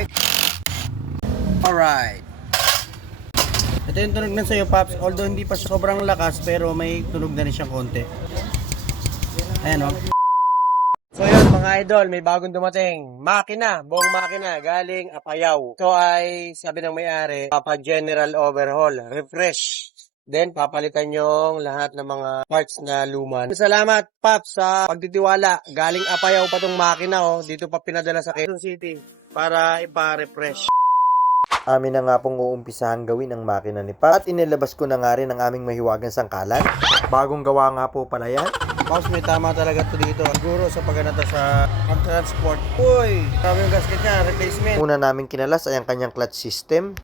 Alright. Alright. Ito yung tunog ng sayo, Pops. Although hindi pa sobrang lakas, pero may tunog na rin siyang konti. Ayan, oh. So yun mga idol, may bagong dumating. Makina, buong makina, galing Apayao. So ay, sabi ng may-ari, papa-general overhaul, refresh. Then, papalitan yung lahat ng mga parts na luma. Salamat, Pops, sa pagtitiwala. Galing Apayao pa tong makina, oh. Dito pa pinadala sa Quezon City para ipa-refresh. Amin na nga pong uumpisahan gawin ang makina ni Pat at inilabas ko na nga rin ang aming mahiwagang sangkalan. Bagong gawa nga po pala yan. Boss, may tama talaga to dito. Siguro sa pagganata sa pag-transport. Uy, sabi yung gasket niya, replacement. Una namin kinalas ay ang kanyang clutch system.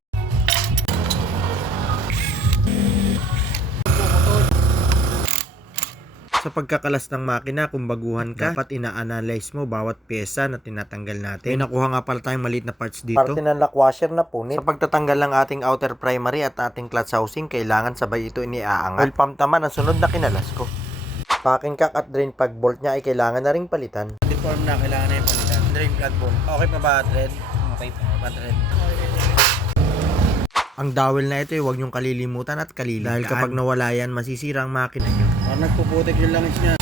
Sa pagkakalas ng makina, kung baguhan ka, dapat ina-analyze mo bawat pyesa na tinatanggal natin. May nakuha nga pala tayong maliit na parts dito. Parte ng lock washer na punit. Sa pagtatanggal ng ating outer primary at ating clutch housing, kailangan sabay ito iniaangat. Oil pump naman ang sunod na kinalas ko. Packing cock at drain plug bolt niya ay kailangan na ring palitan. Deform na, kailangan na yung palitan. Drain plug bolt. Okay pa ba, thread? Okay pa, thread. Ang dowel na ito, huwag niyong kalilimutan at kalilikaan. Dahil kapag nawala yan, masisira ang makina niyo. Parang nagpuputik yung langis niya.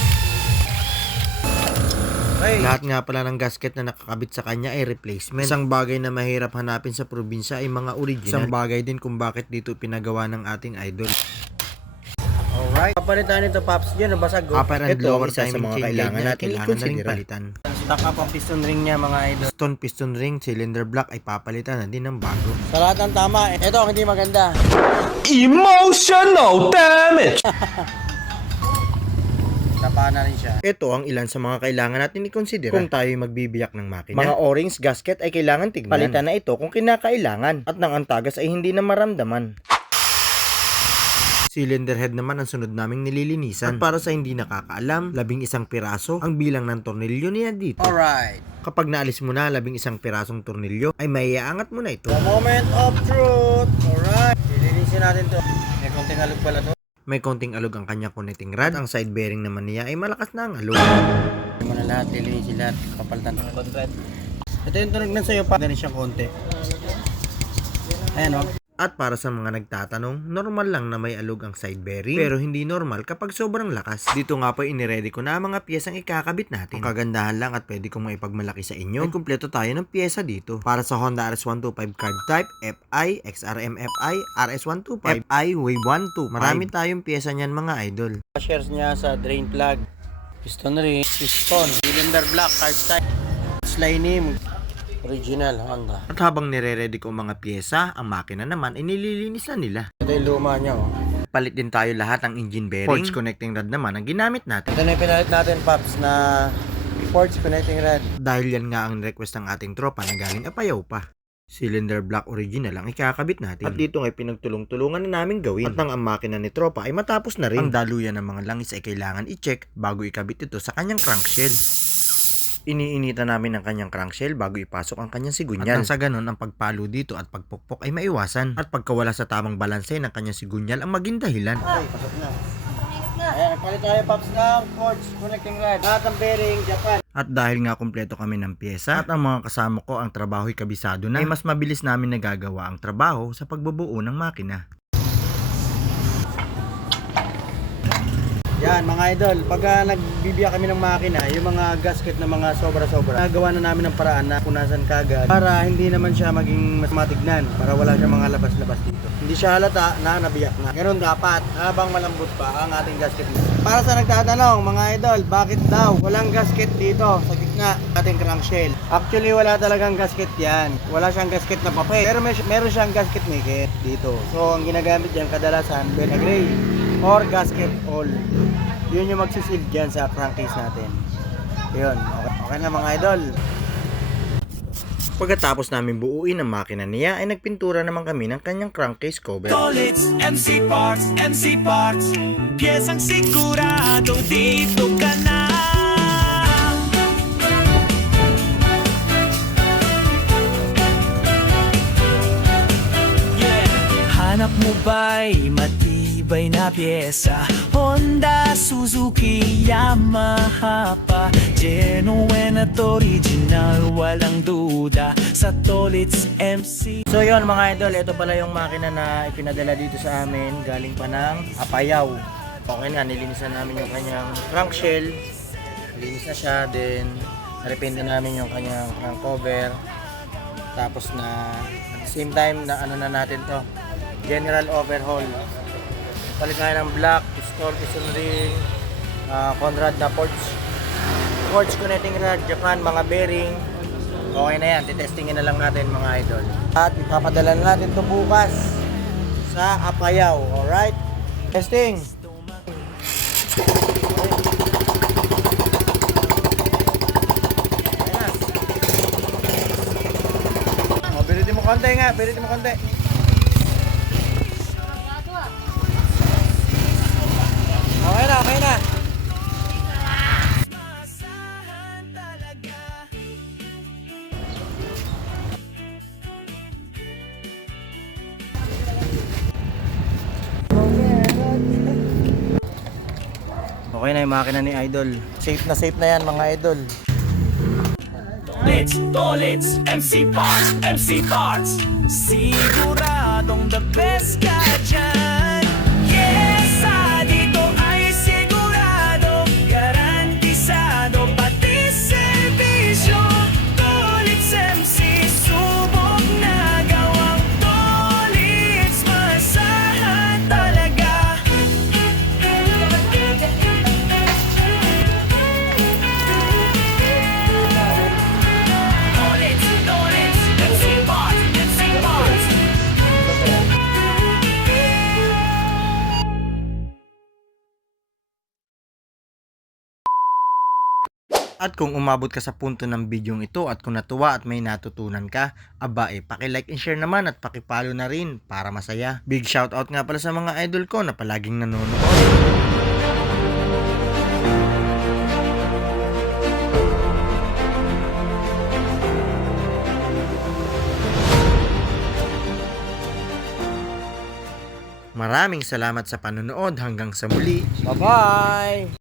Hey. Lahat nga pala ng gasket na nakakabit sa kanya ay replacement. Isang bagay na mahirap hanapin sa probinsya ay mga original. Isang bagay din kung bakit dito pinagawa ng ating idol. Alright. Papalitan nito, Pops. Yan, nabasag. Upper and lower timing sa mga kailangan natin. Kailangan na rin palitan. Stock up ang piston ring niya, mga idol. Piston ring, cylinder block ay papalitan na din ng bago. Sa lahat ng tama, ito ang hindi maganda. Emotional damage! Tapa na rin siya. Ito ang ilan sa mga kailangan natin i-consider kung tayo magbibiyak ng makina. Mga o-rings, gasket ay kailangan tignan. Palitan na ito kung kinakailangan. At ng antagas ay hindi na maramdaman. Cylinder head naman ang sunod naming nililinisan. At para sa hindi nakakaalam, 11 piraso ang bilang ng tornilyo niya dito. Alright. Kapag naalis mo na 11 pirasong tornilyo, ay maiaangat mo na ito. The moment of truth. Alright. Lilinisin natin to. May konting alog pala to. May konting alog ang kanyang connecting rod. Ang side bearing naman niya ay malakas na ang alog. Hindi mo na lahat, lilinisin lahat. Kapalitan ng contract. Ito yung tunog ng sayo pa. Ganun siyang konti. Ayan o. At para sa mga nagtatanong, normal lang na may alog ang side bearing, pero hindi normal kapag sobrang lakas. Dito nga po iniready ko na ang mga piyesang ikakabit natin. Ang kagandahan lang at pwede kong maipagmalaki sa inyo, ay kumpleto tayo ng piyesa dito. Para sa Honda RS125 card type, FI, XRM FI, RS125, FI, Wave 125. Marami tayong piyesa niyan mga idol. Shares niya sa drain plug, piston ring, piston, cylinder block, card type, slide name. Original Honda. At habang nire-ready ko ang mga pyesa, ang makina naman ay nililinis na nila. Ito yung luma niya, oh. Palit din tayo lahat ng engine bearing. Forge connecting rod naman ang ginamit natin. Ito na yung pinalit natin, Pops, na forge connecting rod. Dahil yan nga ang request ng ating tropa na galing Apayao pa. Cylinder block original ang ikakabit natin. At dito ay pinagtulong-tulungan na namin gawin. At nang ang makina ni tropa ay matapos na rin. Ang daluyan ng mga langis ay kailangan i-check bago ikabit ito sa kanyang crankshell. Iniinitan namin ang kanyang crankshell bago ipasok ang kanyang sigunyal. At nang sa ganun, ang pagpalo dito at pagpukpok ay maiwasan. At pagkawala sa tamang balanse ng kanyang sigunyal ang maging dahilan. Ay, pasok na. Ayan, palit tayo, Pops, ng forge connecting rod. Lahat ng bearing, Japan. At dahil nga kumpleto kami ng pyesa at ang mga kasama ko ang trabaho'y kabisado na, ay mas mabilis namin nagagawa ang trabaho sa pagbubuo ng makina. Yan mga idol, pagka nagbibiyak kami ng makina, yung mga gasket na mga sobra-sobra, nagawa na namin ng paraan na punasan kagad para hindi naman siya maging mas matignan, para wala siya mga labas-labas dito. Hindi siya halata na nabiyak na. Ganun dapat, habang malambot pa ang ating gasket. Para sa nagtatanong mga idol, bakit daw walang gasket dito sa gitna ating crankshell? Actually wala talagang gasket yan. Wala siyang gasket na papel. Pero meron siyang gasket naked dito. So ang ginagamit yan kadalasan, Beta Gray or gasket all. Yun yung magsisil dyan sa crankcase natin. Yun, okay na mga idol. Pagkatapos namin buuin ang makina niya ay nagpintura naman kami ng kanyang crankcase cover. Tolits, MC Parts, piyesang sigurado dito ka na. Yeah. Hanap mo ba'y matibay matibay na pyesa. Honda, Suzuki, Yamaha pa, genuine at original, walang duda sa Tolits MC. So yun mga idol, ito pala yung makina na ipinadala dito sa amin, galing pa ng Apayao. Okay nga, nilinisan namin yung kanyang crankshell, nilinis na siya, then narepente namin yung kanyang crank cover, tapos na at the same time na ano na natin to, general overhaul. Palit nga ng black, piston ring, Conrad na quartz connecting rod, Japan, mga bearing. Okay na yan, titestingin na lang natin mga idol. At ipapadala na natin to bukas sa Apayao, alright? Testing! Biritin mo konti nga, biritin mo konti. Okay na, okay na. Okay na yung makina ni Idol. Safe na yan mga idol. Tolits, MC Parts, siguradong the best ka dyan. Yes, dito ay sigurado, garantisado, pati servisyo. Tolits MC, subok na gawang Tolits, masahan talaga. At kung umabot ka sa punto ng bidyong ito at kung natuwa at may natutunan ka, aba paki-like and share naman at paki-follow na rin para masaya. Big shoutout nga pala sa mga idol ko na palaging nanonood. Maraming salamat sa panonood, hanggang sa muli. Bye-bye!